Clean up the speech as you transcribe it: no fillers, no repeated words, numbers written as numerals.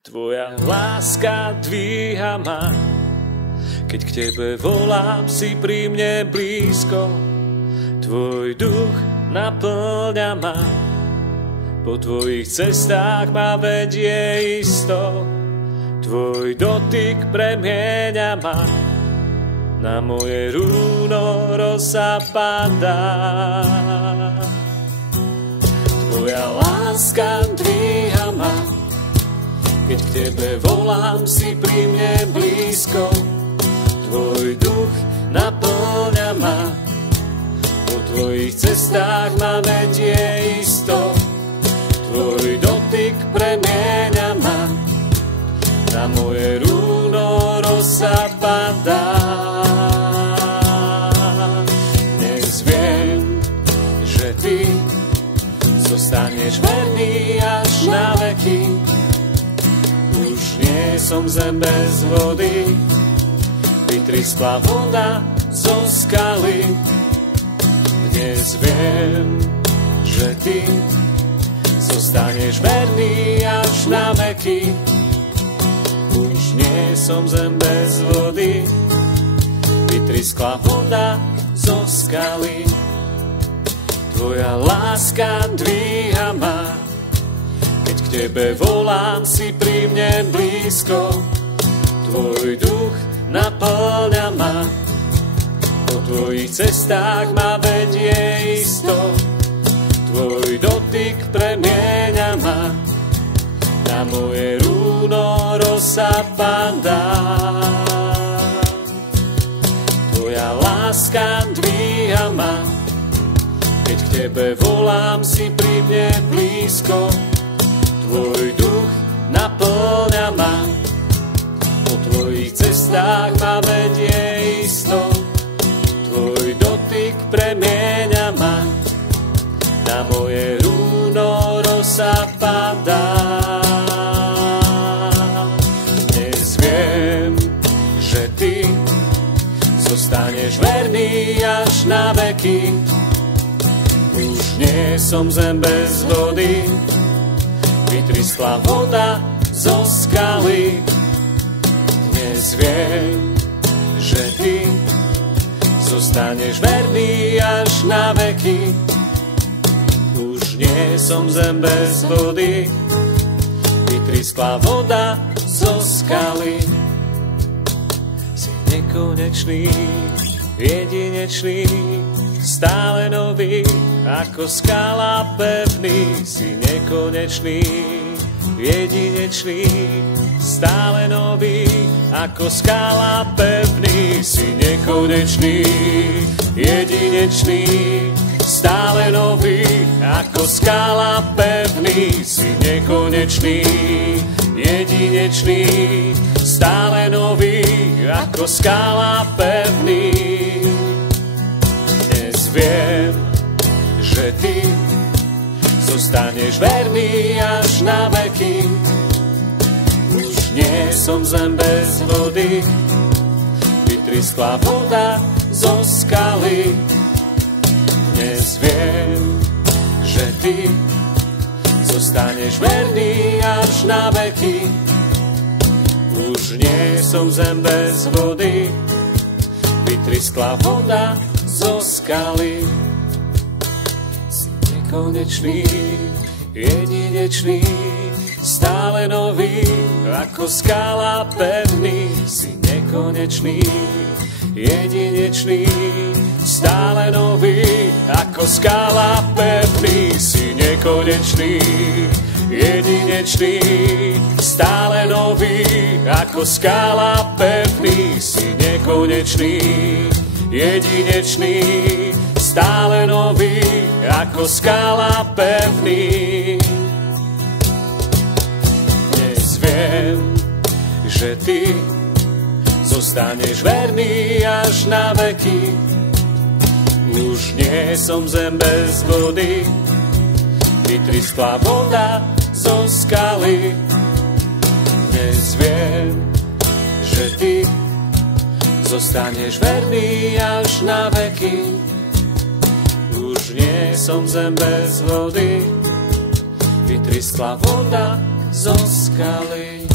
Tvoja láska dvíha ma, keď k tebe volám, si pri mne blízko. Tvoj duch naplňa ma, po tvojich cestách ma vedie isto. Tvoj dotyk premieňa ma, na moje rúno rosa padá. Tvoja láska dvíha ma, keď k tebe volám, si pri mne blízko. Tvoj duch naplňa ma, po tvojich cestách ma vedie isto. Tvoj dotyk premieňa ma, na moje rúno rosa padá. Dnes viem, že ty zostaneš verný až na veky. Už nie som zem bez vody, vytryskla voda zo skaly. Dnes viem, že ty zostaneš verný až na veky. Už nie som zem bez vody, vytryskla voda zo skaly. Tvoja láska dvíha ma, keď k tebe volám, si pri mne blízko. Tvoj duch naplňa ma, po tvojich cestách ma vedie isto. Tvoj dotyk premieňa ma, na moje rúno rosa padá. Tvoja láska dvíha ma, keď k tebe volám, si pri mne blízko. Tvoj duch naplňa ma, po tvojich cestách ma vedie isto. Tvoj dotyk premieňa ma, na moje rúno rosa padá. Dnes viem, že ty zostaneš verný až na veky. Už nie som zem bez vody, vytryskla voda zo skaly. Dnes viem, že ty zostaneš verný až na veky. Už nie som zem bez vody, vytryskla voda zo skaly. Si nekonečný, jedinečný, stále nový, ako skala pevný. Si nekonečný, jedinečný, stále nový, ako skala pevný. Si nekonečný, jedinečný, stále nový, ako skala pevný. Si nekonečný, jedinečný, stále nový, ako skala pevný. Dnes viem, že ty zostaneš verný až na veky. Už nie som zem bez vody, vytryskla voda zo skaly. Dnes viem, že ty zostaneš verný až na veky. Už nie som zem bez vody, vytryskla voda zo skaly. Si nekonečný, jedinečný, stále nový, ako skala pevný. Si nekonečný, jedinečný, stále nový, ako skala pevný. Si nekonečný, jedinečný, stále nový, ako skala pevný. Si nekonečný, jedinečný, stále nový, ako skala pevný. Dnes viem, že ty zostaneš verný až na veky. Už nie som zem bez vody, vytryskla voda zo skaly. Dnes viem, že ty zostaneš verný až na veky. Už nie som zem bez vody, vytryskla voda zo skaly.